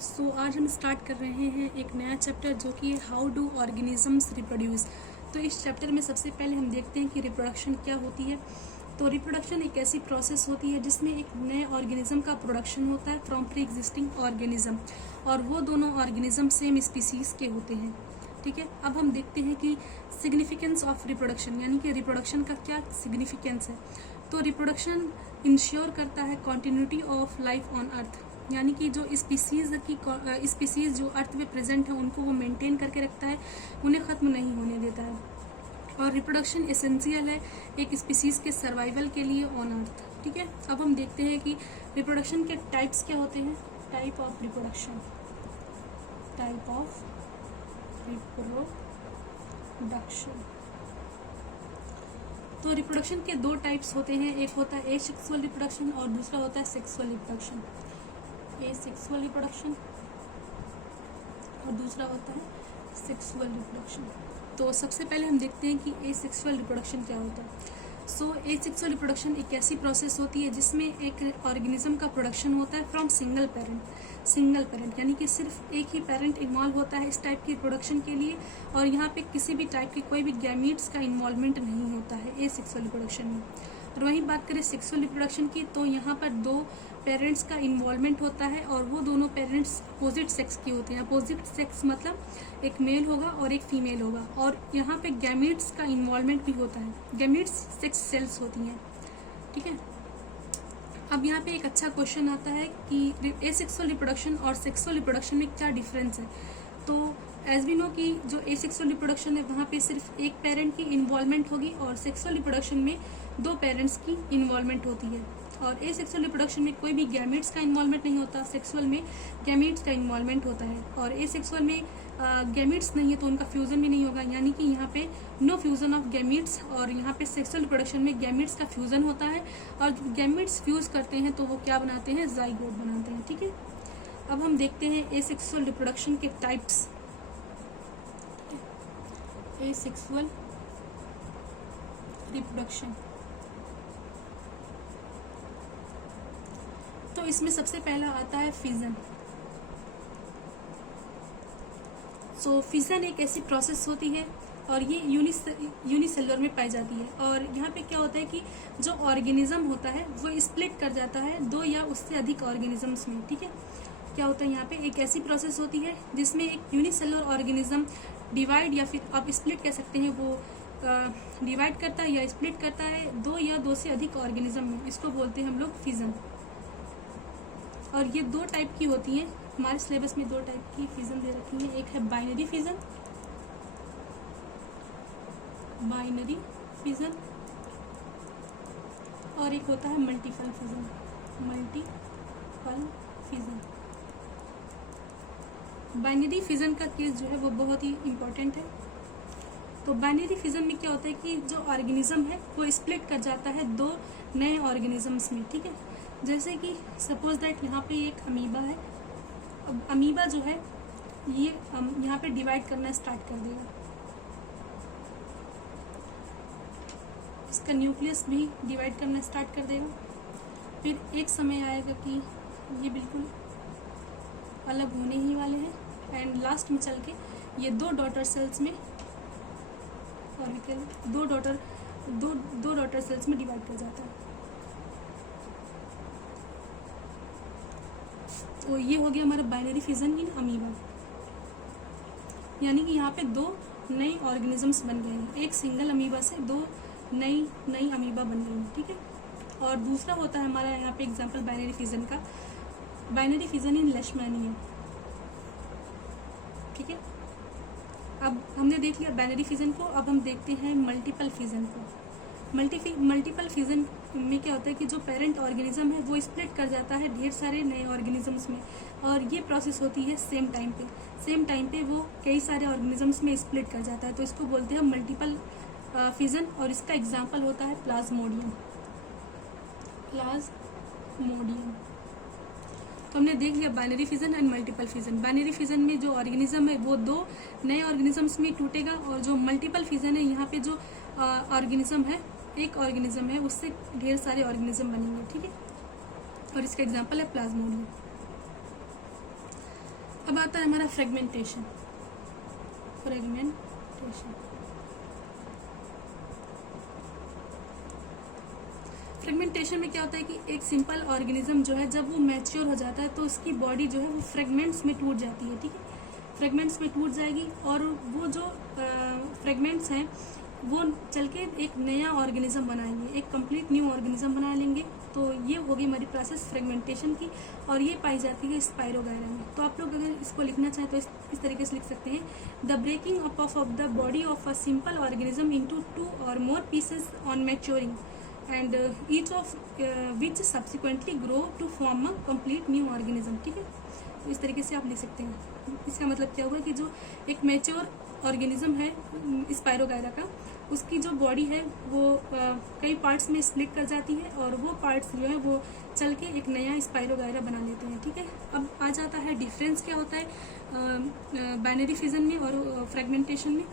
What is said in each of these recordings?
आज हम स्टार्ट कर रहे हैं एक नया चैप्टर जो कि है हाउ डू ऑर्गेनिजम्स रिप्रोड्यूस। तो इस चैप्टर में सबसे पहले हम देखते हैं कि रिप्रोडक्शन क्या होती है। तो रिप्रोडक्शन एक ऐसी प्रोसेस होती है जिसमें एक नए ऑर्गेनिज्म का प्रोडक्शन होता है फ्रॉम प्री एग्जिस्टिंग ऑर्गेनिज्म, और वो दोनों ऑर्गेनिज्म सेम स्पीसीज के होते हैं। ठीक है, अब हम देखते हैं कि सिग्निफिकेंस ऑफ रिप्रोडक्शन, यानी कि रिप्रोडक्शन का क्या सिग्निफिकेंस है। तो रिप्रोडक्शन इंश्योर करता है continuity of life on earth, यानी कि जो स्पीसीज जो अर्थ पे प्रेजेंट है उनको वो मेंटेन करके रखता है, उन्हें ख़त्म नहीं होने देता है। और रिप्रोडक्शन एसेंशियल है एक स्पीसीज के सर्वाइवल के लिए ऑन अर्थ। ठीक है, अब हम देखते हैं कि रिप्रोडक्शन के टाइप्स क्या होते हैं। टाइप ऑफ रिप्रोडक्शन, तो रिप्रोडक्शन के दो टाइप्स होते हैं, एक होता है एसेक्सुअल रिप्रोडक्शन और दूसरा होता है सेक्सुअल रिप्रोडक्शन। एसेक्सुअल रिप्रोडक्शन और दूसरा होता है सेक्सुअल रिप्रोडक्शन। तो सबसे पहले हम देखते हैं कि एसेक्सुअल रिप्रोडक्शन क्या होता है। एसेक्सुअल रिप्रोडक्शन एक ऐसी प्रोसेस होती है जिसमें एक ऑर्गेनिज्म का प्रोडक्शन होता है फ्रॉम सिंगल पेरेंट, यानी कि सिर्फ एक ही पेरेंट इन्वॉल्व होता है इस टाइप की रिप्रोडक्शन के लिए, और यहाँ पे किसी भी टाइप के कोई भी गैमीट्स का इन्वॉल्वमेंट नहीं होता है एसेक्सुअल रिप्रोडक्शन में। और वहीं बात करें सेक्सुअल रिप्रोडक्शन की, तो यहाँ पर दो पेरेंट्स का इन्वॉल्वमेंट होता है और वो दोनों पेरेंट्स अपोजिट सेक्स की होते हैं। अपोजिट सेक्स मतलब एक मेल होगा और एक फीमेल होगा, और यहाँ पे गैमीट्स का इन्वॉल्वमेंट भी होता है। गैमीट्स सेक्स सेल्स होती हैं। ठीक है, अब यहाँ पे एक अच्छा क्वेश्चन आता है कि एसेक्सुअल रिप्रोडक्शन और सेक्सुअल रिप्रोडक्शन में क्या डिफरेंस है। तो एज वी नो कि जो एसेक्सुअल रिप्रोडक्शन है वहाँ पे सिर्फ एक पेरेंट की इन्वॉल्वमेंट होगी, और सेक्सुअल रिप्रोडक्शन में दो पेरेंट्स की इन्वॉल्वमेंट होती है। और एसेक्सुअल रिप्रोडक्शन में कोई भी गैमेट्स का इन्वॉल्वमेंट नहीं होता, सेक्सुअल में गैमेट्स का इन्वॉल्वमेंट होता है। और एसेक्सुअल में गैमेट्स नहीं है तो उनका फ्यूज़न भी नहीं होगा, यानी कि यहाँ पे नो फ्यूज़न ऑफ गैमेट्स, और यहाँ पे सेक्सुअल रिप्रोडक्शन में गैमेट्स का फ्यूज़न होता है, और गैमेट्स फ्यूज़ करते हैं तो वो क्या बनाते हैं, ज़ाइगोट बनाते हैं। ठीक है, अब हम देखते हैं एसेक्सुअल रिप्रोडक्शन के टाइप्स। एसेक्सुअल रिप्रोडक्शन, तो इसमें सबसे पहला आता है फिजन। फिजन एक ऐसी प्रोसेस होती है और ये यूनिसेलुलर में पाई जाती है। और यहाँ पे क्या होता है कि जो ऑर्गेनिज्म होता है वो स्प्लिट कर जाता है दो या उससे अधिक ऑर्गेनिजम्स में। ठीक है, क्या होता है यहाँ पे एक ऐसी प्रोसेस होती है जिसमें एक यूनिसेलुलर ऑर्गेनिज्म डिवाइड या फिर आप स्प्लिट कह सकते हैं, वो डिवाइड करता है या स्प्लिट करता है दो या दो से अधिक ऑर्गेनिज्म में। इसको बोलते हैं हम लोग फिजन। और ये दो टाइप की होती हैं, हमारे सिलेबस में दो टाइप की फिजन दे रखी है। एक है बाइनरी फिजन और एक होता है मल्टीपल फिजन। बाइनरी फिजन का केस जो है वो बहुत ही इम्पोर्टेंट है। तो बाइनरी फिजन में क्या होता है कि जो ऑर्गेनिज्म है वो स्प्लिट कर जाता है दो नए ऑर्गेनिजम्स में। ठीक है, जैसे कि सपोज दैट यहाँ पे एक अमीबा है। अब अमीबा जो है ये यहाँ पे डिवाइड करना स्टार्ट कर देगा, इसका न्यूक्लियस भी डिवाइड करना स्टार्ट कर देगा। फिर एक समय आएगा कि ये बिल्कुल अलग होने ही वाले हैं, एंड लास्ट में चल के ये दो डॉटर सेल्स में दो डॉटर सेल्स में डिवाइड कर जाता है। तो ये हो गया हमारा बाइनरी फिजन इन अमीबा, यानी कि यहाँ पे दो नई ऑर्गेनिजम्स बन गए हैं, एक सिंगल अमीबा से दो नई अमीबा बन गई हैं। ठीक है, और दूसरा होता है हमारा यहाँ पे एग्जांपल बाइनरी फिजन का, बाइनरी फिजन इन लेशमैनिया। ठीक है, अब हमने देख लिया बाइनरी फिजन को, अब हम देखते हैं मल्टीपल फिजन को। मल्टीपल फिजन में क्या होता है कि जो पेरेंट ऑर्गेनिज्म है वो स्प्लिट कर जाता है ढेर सारे नए ऑर्गेनिजम्स में, और ये प्रोसेस होती है सेम टाइम पे वो कई सारे ऑर्गेनिजम्स में स्प्लिट कर जाता है। तो इसको बोलते हैं मल्टीपल फिजन, और इसका एग्जांपल होता है प्लाज्मोडियम। तो हमने देख लिया binary fission and multiple fission. Binary fission में जो ऑर्गेनिज्म है वो दो नए ऑर्गेनिजम्स में टूटेगा, और जो मल्टीपल फिजन है यहाँ पे जो ऑर्गेनिज्म है, एक ऑर्गेनिज्म है उससे ढेर सारे ऑर्गेनिज्म बनेंगे। ठीक है, और इसका एग्जांपल है प्लाज्मोडियम। अब आता है हमारा फ्रेगमेंटेशन। फ्रेगमेंटेशन में क्या होता है कि एक सिंपल ऑर्गेनिज्म जो है जब वो मैच्योर हो जाता है तो उसकी बॉडी जो है वो फ्रेगमेंट्स में टूट जाती है, ठीक है। फ्रेगमेंट्स में टूट जाएगी और वो जो फ्रेगमेंट्स हैं वो चल के एक नया ऑर्गेनिज्म बनाएंगे, एक कंप्लीट न्यू ऑर्गेनिज्म बना लेंगे। तो ये होगी हमारी प्रोसेस फ्रेगमेंटेशन की, और ये पाई जाती है स्पाइरोगायरा में। तो आप लोग अगर इसको लिखना चाहें तो इस तरीके से लिख सकते हैं, the breaking up of the body of a simple organism into 2 or more pieces on maturing and each of which subsequently grow to form a complete new organism, ठीक है। तो इस तरीके से आप लिख सकते हैं। इसका मतलब क्या हुआ कि जो एक मैच्योर ऑर्गेनिज्म है स्पाइरोगायरा का, उसकी जो बॉडी है वो कई पार्ट्स में स्प्लिट कर जाती है और वो पार्ट्स जो है वो चल के एक नया स्पाइरोगायरा बना लेते हैं, ठीक है। अब आ जाता है डिफरेंस क्या होता है बाइनरी फिजन में और फ्रेगमेंटेशन में,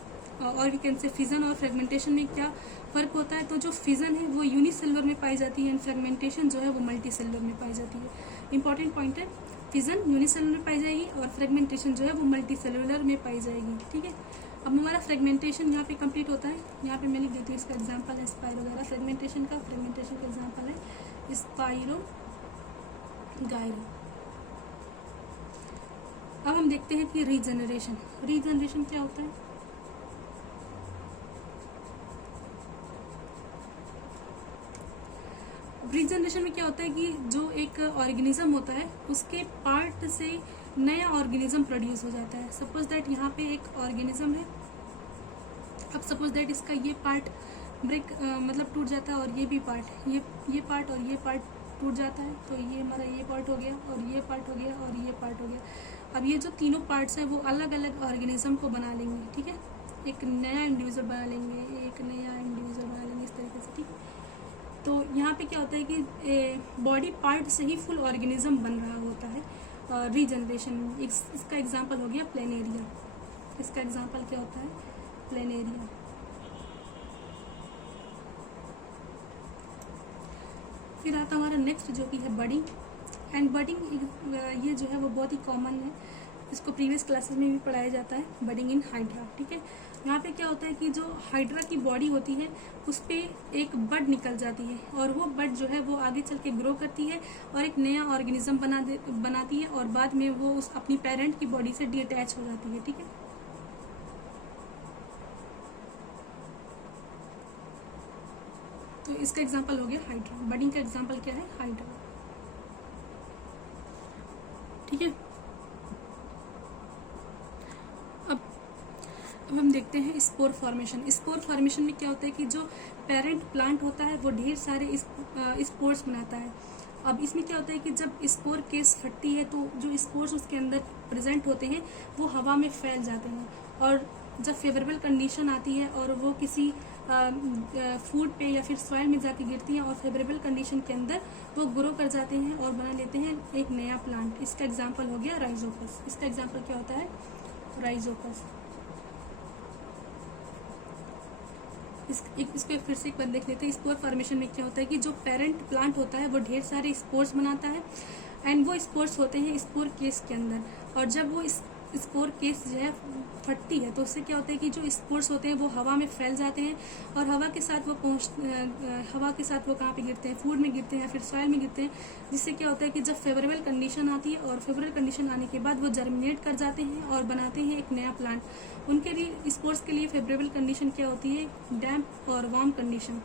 और वी कैन से फिजन और फ्रेगमेंटेशन में क्या फ़र्क होता है। तो जो फिजन है वो यूनिसेलुलर में पाई जाती है एंड फ्रेगमेंटेशन जो है वो मल्टीसेलुलर में पाई जाती है। इंपॉर्टेंट पॉइंट है, फिजन यूनिसेलुलर में पाई जाएगी और फ्रेगमेंटेशन जो है वो मल्टीसेलुलर में पाई जाएगी, ठीक है। अब हमारा फ्रेगमेंटेशन यहाँ पे कंप्लीट होता है। यहाँ पे मैं लिख देती हूँ, इसका एग्जांपल है स्पाइरोगायरा फ्रेगमेंटेशन का एग्जांपल है स्पाइरोगायरा। अब हम देखते हैं कि रीजनरेशन क्या होता है। रीजनरेशन में क्या होता है कि जो एक ऑर्गेनिज्म होता है उसके पार्ट से नया ऑर्गेनिज्म प्रोड्यूस हो जाता है। सपोज दैट यहाँ पे एक ऑर्गेनिज्म है, अब सपोज दैट इसका ये पार्ट ब्रेक मतलब टूट जाता है और ये भी पार्ट, ये पार्ट और ये पार्ट टूट जाता है। तो ये हमारा ये पार्ट हो गया और ये पार्ट हो गया और ये पार्ट हो गया। अब ये जो तीनों पार्ट्स हैं वो अलग अलग ऑर्गेनिज्म को बना लेंगे, ठीक है। एक नया इंडिविजुअल बना लेंगे, इस तरीके से, ठीक है। तो यहाँ पे क्या होता है कि बॉडी पार्ट से ही फुल ऑर्गेनिज्म बन रहा होता है रीजनरेशन में। इसका एग्जांपल हो गया प्लेनेरिया। इसका एग्जांपल क्या होता है, प्लेनेरिया। फिर आता हमारा नेक्स्ट जो कि है बडिंग। एंड बडिंग ये जो है वो बहुत ही कॉमन है, इसको प्रीवियस क्लासेस में भी पढ़ाया जाता है, बडिंग इन हाइड्रा, ठीक है। यहाँ पे क्या होता है कि जो हाइड्रा की बॉडी होती है उस पर एक बड निकल जाती है और वो बड जो है वो आगे चल के ग्रो करती है और एक नया ऑर्गेनिज्म बनाती है और बाद में वो उस अपनी पेरेंट की बॉडी से डिटैच हो जाती है, ठीक है। तो इसका एग्जांपल हो गया हाइड्रा। बडिंग का एग्जांपल क्या है, हाइड्रा, ठीक है। अब हम देखते हैं स्पोर फॉर्मेशन। स्पोर फॉर्मेशन में क्या होता है कि जो पेरेंट प्लांट होता है वो ढेर सारे स्पोर्स बनाता है। अब इसमें क्या होता है कि जब स्पोर केस फटती है तो जो स्पोर्स उसके अंदर प्रेजेंट होते हैं वो हवा में फैल जाते हैं, और जब फेवरेबल कंडीशन आती है और वो किसी फूड पे या फिर सॉइल में जाके गिरती हैं और फेवरेबल कंडीशन के अंदर वो ग्रो कर जाते हैं और बना लेते हैं एक नया प्लांट। इसका एग्जाम्पल हो गया राइजोपस। इसका एग्जाम्पल क्या होता है, राइजोपस। इसको फिर से एक बार देख लेते हैं। स्पोर फॉर्मेशन में क्या होता है कि जो पेरेंट प्लांट होता है वो ढेर सारे स्पोर्स बनाता है एंड वो स्पोर्स होते हैं स्पोर केस के अंदर, और जब वो स्पोर केस जो है फटती है तो उससे क्या होता है कि जो स्पोर्स होते हैं वो हवा में फैल जाते हैं और हवा के साथ वो कहाँ पे गिरते हैं, फूड में गिरते हैं या फिर सॉइल में गिरते हैं, जिससे क्या होता है कि जब फेवरेबल कंडीशन आती है और फेवरेबल कंडीशन आने के बाद वो जर्मिनेट कर जाते हैं और बनाते हैं एक नया प्लांट। उनके लिए स्पोर्स के लिए फेवरेबल कंडीशन क्या होती है, डैम्प और वार्म कंडीशन,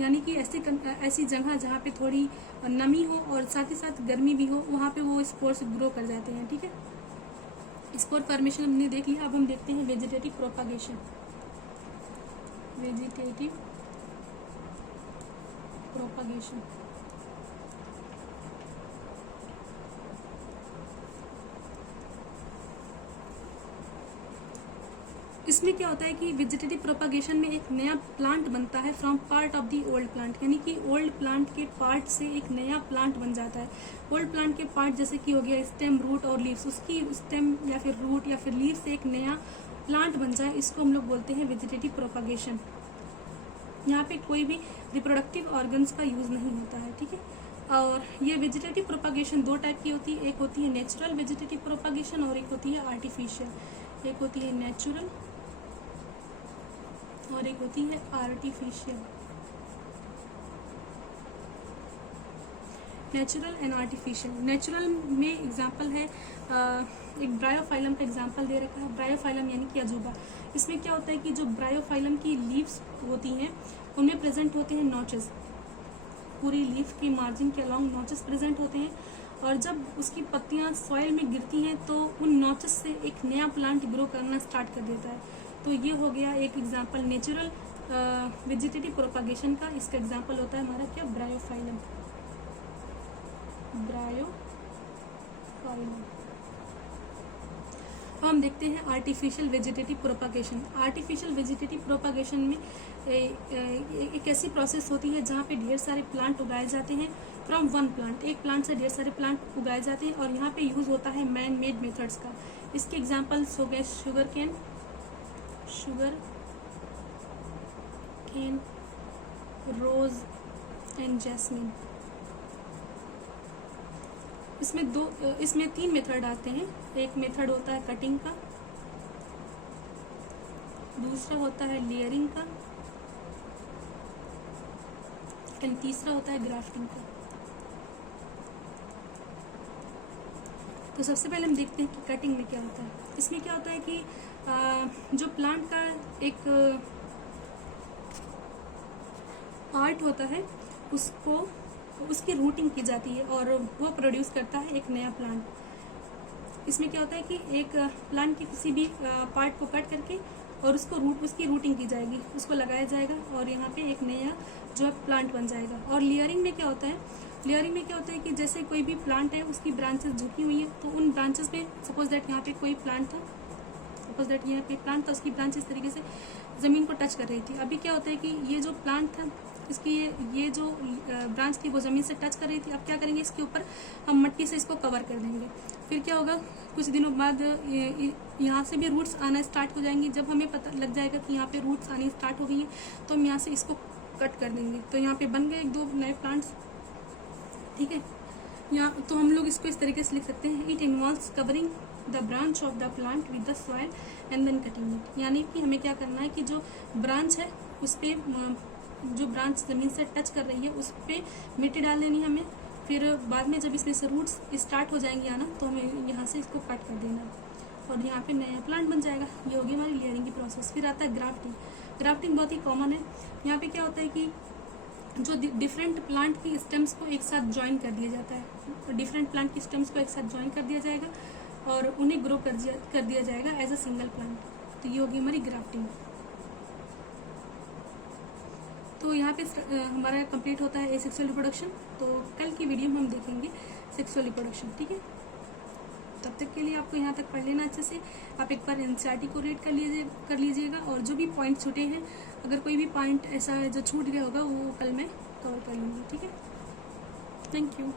यानी कि ऐसी जगह जहाँ पे थोड़ी नमी हो और साथ ही साथ गर्मी भी हो, वहाँ पे वो स्पोर्स ग्रो कर जाते हैं, ठीक है। स्पोर फॉर्मेशन हमने देख लिया। अब हम देखते हैं वेजिटेटिव प्रोपागेशन। वेजिटेटिव प्रोपागेशन इसमें क्या होता है कि वेजिटेटिव प्रोपागेशन में एक नया प्लांट बनता है from part of the old plant, यानी कि ओल्ड प्लांट के पार्ट से एक नया प्लांट बन जाता है। ओल्ड प्लांट के पार्ट जैसे कि हो गया स्टेम, रूट और लीव्स, उसकी स्टेम या फिर रूट या फिर लीव से एक नया प्लांट बन जाए, इसको हम लोग बोलते हैं वेजिटेटिव प्रोपागेशन। यहाँ पे कोई भी रिप्रोडक्टिव ऑर्गन्स का यूज नहीं होता है, ठीक है। और ये वेजिटेटिव प्रोपागेशन दो टाइप की होती है, एक होती है नेचुरल वेजिटेटिव प्रोपागेशन और एक होती है आर्टिफिशियल। एक होती है नेचुरल और एक होती है artificial. Natural and artificial. Natural में एग्जांपल है एक ब्रायोफाइलम का एग्जांपल दे रखा है। ब्रायोफाइलम यानी कि अजूबा। इसमें क्या होता है कि जो ब्रायोफाइलम की लीव्स होती हैं उनमें प्रेजेंट होते हैं नॉचेस, पूरी लीफ की मार्जिन के अलोंग नॉचेस प्रेजेंट होते हैं, और जब उसकी पत्तियां सॉइल में गिरती हैं तो उन नॉचेस से एक नया प्लांट ग्रो करना स्टार्ट कर देता है। तो ये हो गया एक एग्जांपल नेचुरल वेजिटेटिव प्रोपागेशन का। इसका एग्जांपल होता है हमारा क्या, ब्रायोफाइलम। ब्रायोफाइलम। अब हम देखते हैं artificial vegetative propagation. Artificial vegetative propagation में एक ऐसी प्रोसेस होती है जहाँ पे ढेर सारे प्लांट उगाए जाते हैं फ्रॉम वन प्लांट। एक प्लांट से ढेर सारे प्लांट उगाए जाते हैं और यहाँ पे यूज होता है मैन मेड मेथड्स का। इसके एग्जांपल्स हो गए sugar cane, rose and jasmine. इसमें 3 मेथड आते हैं। एक मेथड होता है कटिंग का, दूसरा होता है लेयरिंग का एंड तीसरा होता है ग्राफ्टिंग का। तो सबसे पहले हम देखते हैं कि कटिंग में क्या होता है। इसमें क्या होता है कि जो प्लांट का एक आर्ट होता है उसको उसकी रूटिंग की जाती है और वो प्रोड्यूस करता है एक नया प्लांट। इसमें क्या होता है कि एक प्लांट के किसी भी पार्ट को कट करके और उसकी रूटिंग की जाएगी, उसको लगाया जाएगा और यहाँ पे एक नया जो है प्लांट बन जाएगा। और लेयरिंग में क्या होता है, लेयरिंग में क्या होता है कि जैसे कोई भी प्लांट है उसकी ब्रांचेस झुकी हुई है, तो उन ब्रांचेस पे सपोज दैट यहाँ पे कोई प्लांट था, उसकी ब्रांच इस तरीके से ज़मीन को टच कर रही थी। अभी क्या होता है कि ये जो प्लांट था इसकी ये जो ब्रांच थी वो ज़मीन से टच कर रही थी। अब क्या करेंगे, इसके ऊपर हम मिट्टी से इसको कवर कर देंगे। फिर क्या होगा, कुछ दिनों बाद यहाँ से भी रूट्स आना स्टार्ट हो जाएंगी। जब हमें पता लग जाएगा कि यहाँ पे रूट्स आनी स्टार्ट हो गई है तो हम यहाँ से इसको कट कर देंगे। तो यहाँ पे बन गए 1-2 नए प्लांट्स, ठीक है। यहाँ तो हम लोग इसको इस तरीके से लिख सकते हैं, it involves covering the branch of the plant with the soil and then cutting it. यानी कि हमें क्या करना है कि जो ब्रांच है उस पर, जो ब्रांच ज़मीन से टच कर रही है उस पर मिट्टी डाल देनी है हमें। फिर बाद में जब इसमें से रूट्स स्टार्ट हो जाएंगे आना तो हमें यहाँ से इसको कट कर देना और यहाँ पे नया प्लांट बन जाएगा। ये होगी हमारी लेयरिंग की प्रोसेस। फिर आता है ग्राफ्टिंग। ग्राफ्टिंग बहुत ही कॉमन है। यहाँ पे क्या होता है कि जो डिफरेंट प्लांट की स्टेम्स को एक साथ ज्वाइन कर दिया जाता है, डिफरेंट प्लांट की स्टेम्स को एक साथ ज्वाइन कर दिया जाएगा और उन्हें ग्रो कर दिया जाएगा एज अ सिंगल प्लांट। तो ये होगी हमारी ग्राफ्टिंग। तो यहाँ पे हमारा कंप्लीट होता है एसेक्सुअल रिप्रोडक्शन। तो कल की वीडियो में हम देखेंगे सेक्सुअल रिप्रोडक्शन, ठीक है। तब तक के लिए आपको यहाँ तक पढ़ लेना अच्छे से। आप एक बार एनसीईआरटी को रीड कर लीजिएगा और जो भी पॉइंट छूटे हैं, अगर कोई भी पॉइंट ऐसा है जो छूट गया होगा वो कल मैं कवर कर लूँगी, ठीक है। Thank you.